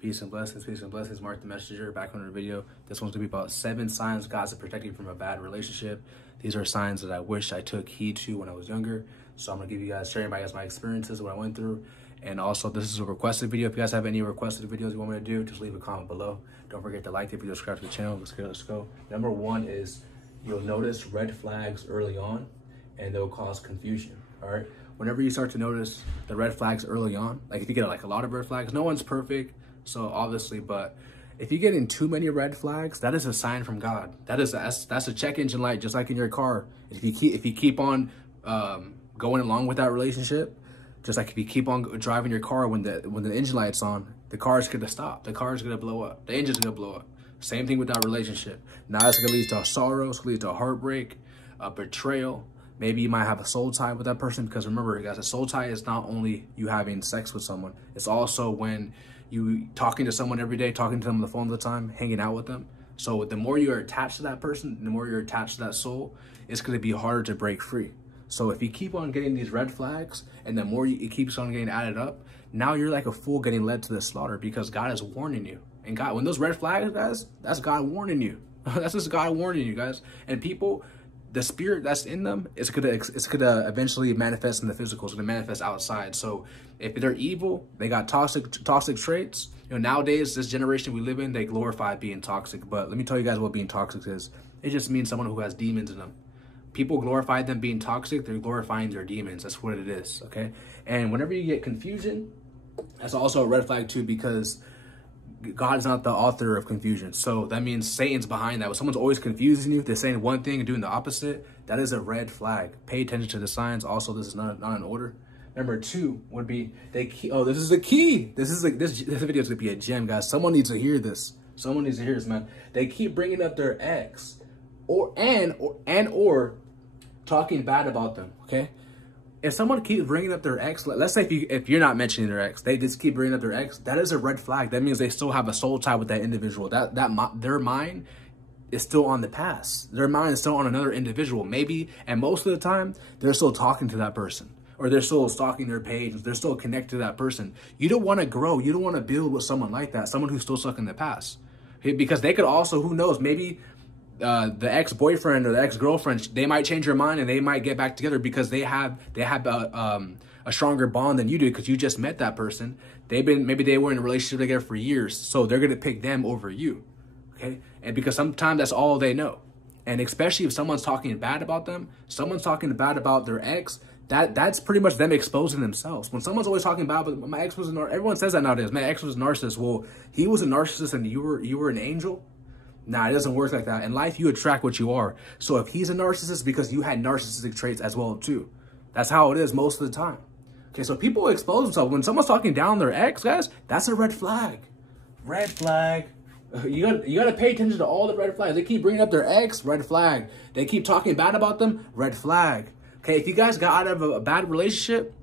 Peace and blessings, Mark the Messenger, back on the video. This one's gonna be about 7 signs God's protecting you from a bad relationship. These are signs that I wish I took heed to when I was younger. So I'm gonna give you guys, sharing my experiences, what I went through. And also, this is a requested video. If you guys have any requested videos you want me to do, just leave a comment below. Don't forget to like the video, subscribe to the channel. Let's go. Number 1 is you'll notice red flags early on, and they'll cause confusion. All right. Whenever you start to notice the red flags early on, like if you get like a lot of red flags, no one's perfect. So obviously, but if you're getting too many red flags, that is a sign from God. That's a check engine light, just like in your car. If you keep on going along with that relationship, just like if you keep on driving your car when the engine light's on, the car is gonna stop. The car is gonna blow up. The engine's gonna blow up. Same thing with that relationship. Now it's gonna lead to a sorrow. It's gonna lead to a heartbreak, a betrayal. Maybe you might have a soul tie with that person, because remember, guys, a soul tie is not only you having sex with someone. It's also when you talking to someone every day, talking to them on the phone all the time, hanging out with them. So the more you are attached to that person, the more you're attached to that soul, it's going to be harder to break free. So if you keep on getting these red flags, and the more it keeps on getting added up, now you're like a fool getting led to the slaughter, because God is warning you. And God, when those red flags, guys, that's God warning you. That's just God warning you, guys. And people, the spirit that's in them, it's gonna eventually manifest in the physical. It's gonna manifest outside. So if they're evil, they got toxic traits. You know, nowadays, this generation we live in, they glorify being toxic. But let me tell you guys what being toxic is. It just means someone who has demons in them. People glorify them being toxic. They're glorifying their demons. That's what it is. Okay. And whenever you get confusion, that's also a red flag too, because God is not the author of confusion. So that means Satan's behind that. When someone's always confusing you, they're saying one thing and doing the opposite, that is a red flag. Pay attention to the signs. Also, this is not in order. Number 2 would be this is the key. This video is gonna be a gem, guys. Someone needs to hear this. Someone needs to hear this, man. They keep bringing up their ex, or talking bad about them. Okay. If someone keeps bringing up their ex, let's say if you're not mentioning their ex, they just keep bringing up their ex, that is a red flag. That means they still have a soul tie with that individual. Their mind is still on the past. Their mind is still on another individual. Maybe, and most of the time, they're still talking to that person, or they're still stalking their page. They're still connected to that person. You don't want to grow. You don't want to build with someone like that, someone who's still stuck in the past. Because they could also, who knows, maybe the ex-boyfriend or the ex-girlfriend, they might change their mind and they might get back together because they have a stronger bond than you do, because you just met that person. Maybe they were in a relationship together for years, so they're gonna pick them over you, okay? And because sometimes that's all they know, and especially if someone's talking bad about them, someone's talking bad about their ex, that's pretty much them exposing themselves. When someone's always talking about, but my ex was a narcissist, everyone says that nowadays. My ex was a narcissist. Well, he was a narcissist and you were an angel. Nah, it doesn't work like that. In life, you attract what you are. So if he's a narcissist, because you had narcissistic traits as well too. That's how it is most of the time. Okay, so people expose themselves. When someone's talking down their ex, guys, that's a red flag. Red flag. You gotta pay attention to all the red flags. They keep bringing up their ex, red flag. They keep talking bad about them, red flag. Okay, if you guys got out of a bad relationship,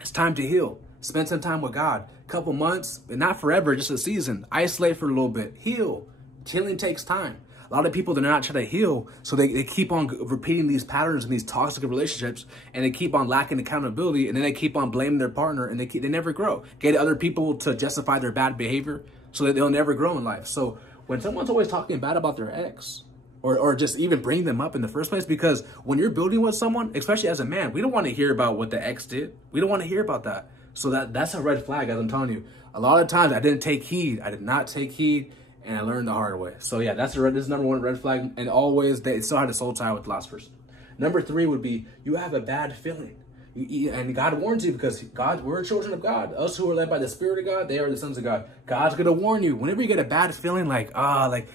it's time to heal. Spend some time with God. A couple months, but not forever, just a season. Isolate for a little bit. Heal. Healing takes time. A lot of people, they're not trying to heal, so they keep on repeating these patterns in these toxic relationships, and they keep on lacking accountability, and then they keep on blaming their partner, and they never grow. Get other people to justify their bad behavior so that they'll never grow in life. So when someone's always talking bad about their ex, or just even bring them up in the first place, because when you're building with someone, especially as a man, we don't want to hear about what the ex did. We don't want to hear about that. So that's a red flag, as I'm telling you. A lot of times I didn't take heed. I did not take heed. And I learned the hard way. So yeah, this is number 1 red flag. And always, they still had a soul tie with the last person. Number 3 would be, you have a bad feeling. And God warns you, because we're children of God. Us who are led by the Spirit of God, they are the sons of God. God's gonna warn you. Whenever you get a bad feeling, like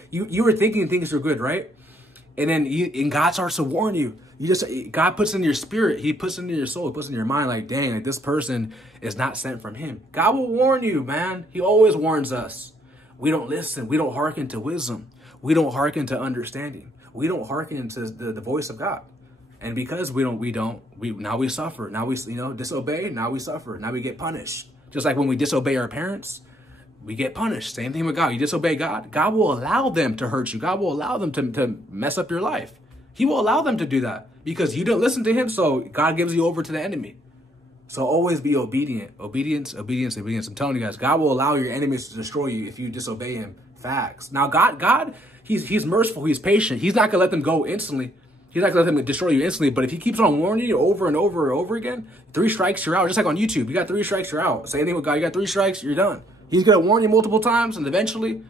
you were thinking things were good, right? And then God starts to warn you. God puts in your spirit, he puts into your soul, he puts in your mind, like, dang, like this person is not sent from him. God will warn you, man. He always warns us. We don't listen. We don't hearken to wisdom. We don't hearken to understanding. We don't hearken to the voice of God. And because we now we suffer. Now we, disobey. Now we suffer. Now we get punished. Just like when we disobey our parents, we get punished. Same thing with God. You disobey God, God will allow them to hurt you. God will allow them to mess up your life. He will allow them to do that because you didn't listen to him. So God gives you over to the enemy. So always be obedient. Obedience, obedience, obedience. I'm telling you guys, God will allow your enemies to destroy you if you disobey him. Facts. Now, God, he's merciful. He's patient. He's not going to let them go instantly. He's not going to let them destroy you instantly. But if he keeps on warning you over and over and over again, 3 strikes, you're out. Just like on YouTube. You got 3 strikes, you're out. Same thing with God. You got 3 strikes, you're done. He's going to warn you multiple times, and eventually,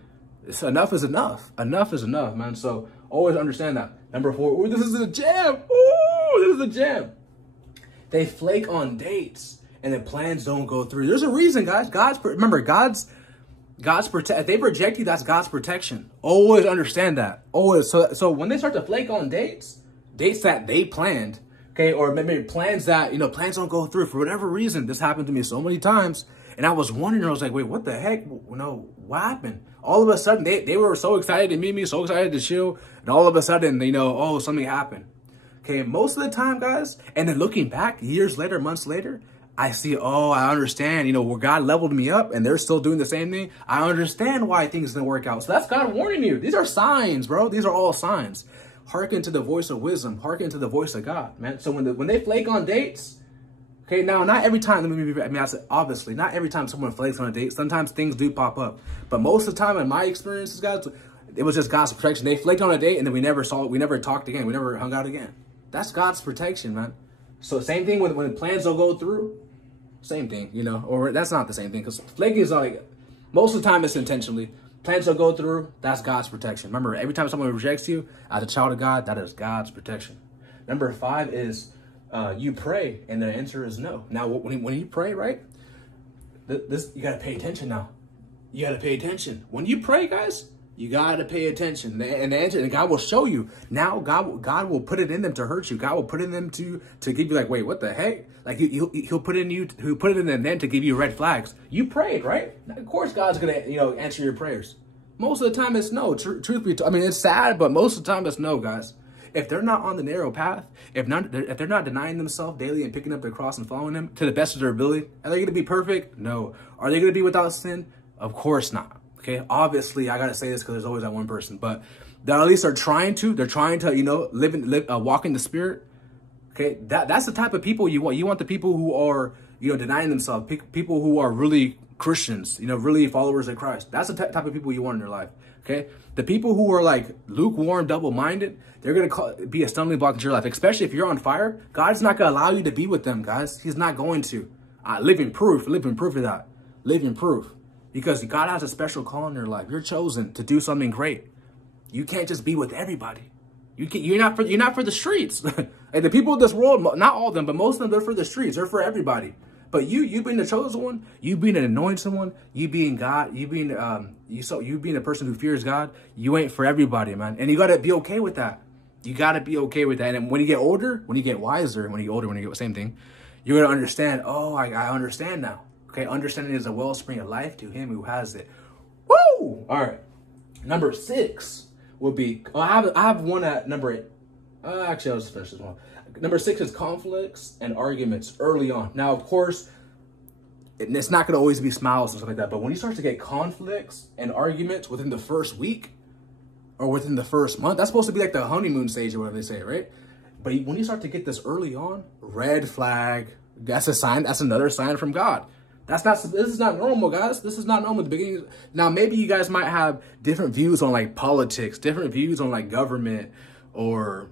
enough is enough. Enough is enough, man. So always understand that. Number 4. Ooh, this is a jam. Ooh, this is a jam. They flake on dates, and the plans don't go through. There's a reason, guys. Remember, God's if they reject you, that's God's protection. Always understand that. Always. So when they start to flake on dates that they planned, okay, or maybe plans that, plans don't go through for whatever reason. This happened to me so many times, and I was wondering, I was like, wait, what the heck? What happened? All of a sudden, they were so excited to meet me, so excited to chill, and all of a sudden, oh, something happened. Okay, most of the time, guys, and then looking back, years later, months later, I see, oh, I understand, where God leveled me up and they're still doing the same thing. I understand why things didn't work out. So that's God warning you. These are signs, bro. These are all signs. Hearken to the voice of wisdom. Hearken to the voice of God, man. So when they flake on dates, okay, now, not every time, obviously, not every time someone flakes on a date. Sometimes things do pop up. But most of the time, in my experiences, guys, it was just God's protection. They flaked on a date and then we never saw it. We never talked again. We never hung out again. That's God's protection, man. So same thing when plans don't go through. Same thing, or that's not the same thing, because flaking is like, most of the time it's intentionally. Plans will go through, that's God's protection. Remember, every time someone rejects you as a child of God, that is God's protection. Number 5 is you pray and the answer is no. Now, when you pray, right, you got to pay attention now. You got to pay attention. When you pray, guys, you got to pay attention. And the answer, and God will show you. Now, God will put it in them to hurt you. God will put it in them to give you like, wait, what the heck? Like he'll put it in them to give you red flags. You prayed, right? Now, of course, God's gonna answer your prayers. Most of the time, it's no. Truth be told, it's sad, but most of the time, it's no, guys. If they're not on the narrow path, if they're not denying themselves daily and picking up their cross and following Him to the best of their ability, are they gonna be perfect? No. Are they gonna be without sin? Of course not. Okay. Obviously, I gotta say this because there's always that one person, but that at least are trying to. They're trying to walk in the Spirit. Okay, that's the type of people you want. You want the people who are, denying themselves, people who are really Christians, really followers of Christ. That's the type of people you want in your life. Okay, the people who are like lukewarm, double-minded, they're gonna be a stumbling block into your life. Especially if you're on fire, God's not gonna allow you to be with them, guys. He's not going to. Living proof of that. Living proof, because God has a special call in your life. You're chosen to do something great. You can't just be with everybody. You're not for the streets. Like the people of this world, not all of them, but most of them, they're for the streets. They're for everybody. But you being the chosen one, you being an anointed one, you being God, you being a person who fears God, you ain't for everybody, man. And you gotta be okay with that. You gotta be okay with that. And when you get older, when you get wiser, when you get same thing, you're gonna understand. Oh, I understand now. Okay, understanding is a wellspring of life to him who has it. Woo! All right. Number 6 would be. Oh, I have one at number 8. Actually, I'll just finish this one. Number 6 is conflicts and arguments early on. Now, of course, it's not going to always be smiles and stuff like that. But when you start to get conflicts and arguments within the first week or within the first month, that's supposed to be like the honeymoon stage or whatever they say, right? But when you start to get this early on, red flag, that's a sign. That's another sign from God. This is not normal, guys. This is not normal at the beginning. Now, maybe you guys might have different views on like politics, different views on like government or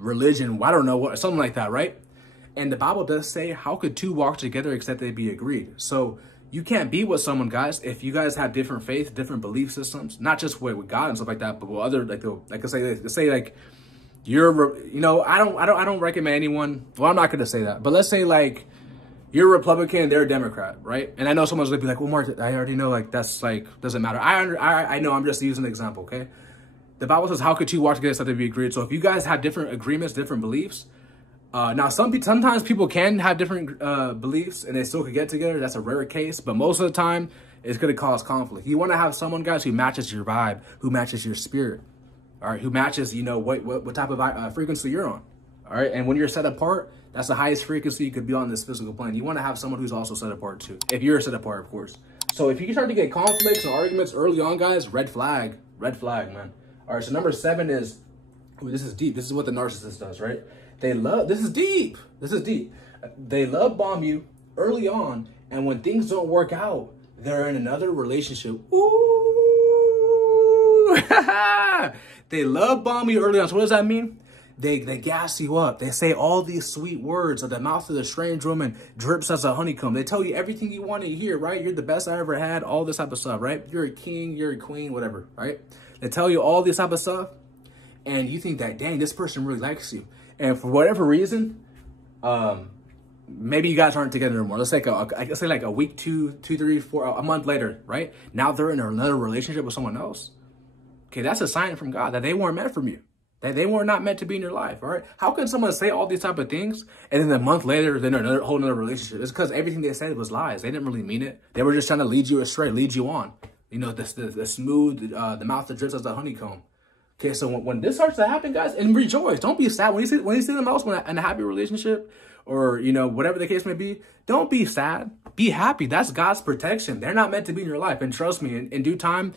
religion, I don't know, something like that, right? And the Bible does say, how could 2 walk together except they be agreed? So you can't be with someone, guys, if you guys have different faith, different belief systems, not just with God and stuff like that, but with other, like I say like you're, I don't recommend anyone. Well, I'm not going to say that, but let's say like you're a Republican, they're a Democrat, right? And I know someone's going to be like, well, Mark, I already know, like, that's like, doesn't matter. I know, I'm just using an example, okay? The Bible says, how could 2 walk together except they be agreed? So if you guys have different agreements, different beliefs, now sometimes people can have different beliefs and they still could get together. That's a rare case, but most of the time it's going to cause conflict. You want to have someone, guys, who matches your vibe, who matches your spirit, all right, who matches, what type of frequency you're on, all right? And when you're set apart, that's the highest frequency you could be on this physical plane. You want to have someone who's also set apart too, if you're set apart, of course. So if you start to get conflicts and arguments early on, guys, red flag, man. All right, so number 7 is, ooh, this is deep. This is what the narcissist does, right? This is deep. They love bomb you early on, and when things don't work out, they're in another relationship. Ooh. They love bomb you early on. So what does that mean? They gas you up. They say all these sweet words of the mouth of the strange woman drips as a honeycomb. They tell you everything you want to hear, right? You're the best I ever had, all this type of stuff, right? You're a king, you're a queen, whatever, right? They tell you all this type of stuff, and you think that, dang, this person really likes you. And for whatever reason, maybe you guys aren't together anymore. Let's say like a week, two, three, four, a month later, right? Now they're in another relationship with someone else. Okay, that's a sign from God that they weren't meant for you. That they were not meant to be in your life, all right? How can someone say all these type of things and then a month later, they're in a whole nother relationship? It's because everything they said was lies. They didn't really mean it. They were just trying to lead you astray, lead you on. You know, the smooth, the mouth that drips as a honeycomb. Okay, so when this starts to happen, guys, and rejoice. Don't be sad. When you see them else in a happy relationship or, you know, whatever the case may be, don't be sad. Be happy. That's God's protection. They're not meant to be in your life. And trust me, in due time,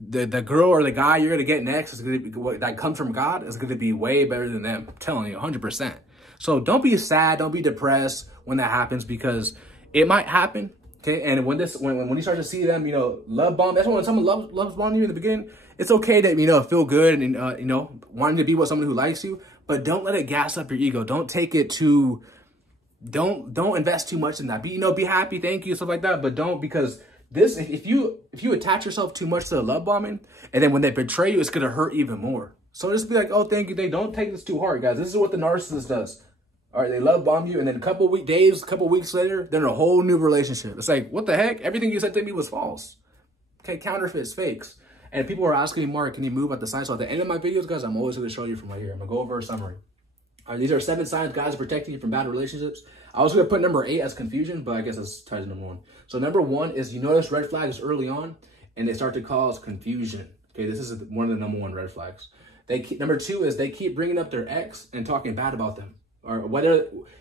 the girl or the guy you're going to get next is going to be, that comes from God is going to be way better than them. I'm telling you, 100%. So don't be sad. Don't be depressed when that happens, because it might happen. Okay. And when you start to see them, you know, love bomb, that's when someone loves bomb you in the beginning. It's okay to, you know, feel good and, you know, wanting to be with someone who likes you, but don't let it gas up your ego. Don't take it to, don't invest too much in that. Be happy. Thank you. Stuff like that. But don't, because this, if you attach yourself too much to the love bombing, and then when they betray you, it's going to hurt even more. So just be like, oh, thank you. They don't take this too hard, guys. This is what the narcissist does. All right, they love bomb you, and then a couple weeks later, they're in a whole new relationship. It's like, what the heck? Everything you said to me was false. Okay, counterfeits, fakes. And people are asking me, Mark, can you move at the sign? So at the end of my videos, guys, I'm always going to show you from right here. I'm going to go over a summary. All right, these are 7 signs God is protecting you from bad relationships. I was going to put number 8 as confusion, but I guess that's ties to number 1. So number 1 is you notice red flags early on, and they start to cause confusion. Okay, this is one of the number 1 red flags. Number 2 is they keep bringing up their ex and talking bad about them. Or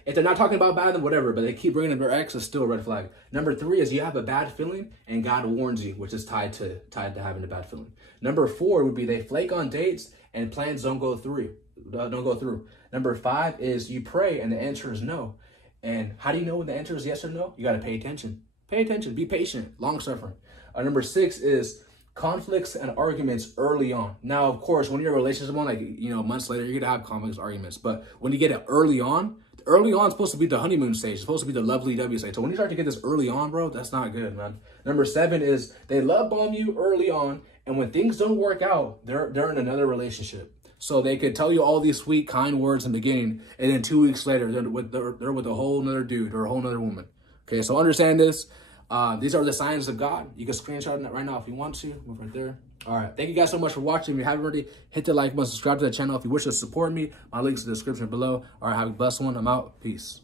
if they're not talking about bad, then whatever, but they keep bringing up their ex, is still a red flag. Number 3 is you have a bad feeling and God warns you, which is tied to having a bad feeling. Number 4 would be they flake on dates and plans don't go through. Number 5 is you pray and the answer is no. And how do you know when the answer is yes or no? You got to pay attention. Pay attention. Be patient. Long suffering. Number 6 is conflicts and arguments early on. Now, of course, when you're in a relationship, like, you know, months later, you're going to have conflicts, arguments. But when you get it early on is supposed to be the honeymoon stage. It's supposed to be the lovey-dovey stage. So when you start to get this early on, bro, that's not good, man. Number 7 is they love bomb you early on. And when things don't work out, they're in another relationship. So they could tell you all these sweet, kind words in the beginning, and then 2 weeks later, they're with a whole nother dude or a whole nother woman. Okay, so understand this. These are the signs of God. You can screenshot it right now if you want to. Move right there. All right. Thank you guys so much for watching. If you haven't already, hit the like button, subscribe to the channel. If you wish to support me, my link's in the description below. All right, have a blessed one. I'm out. Peace.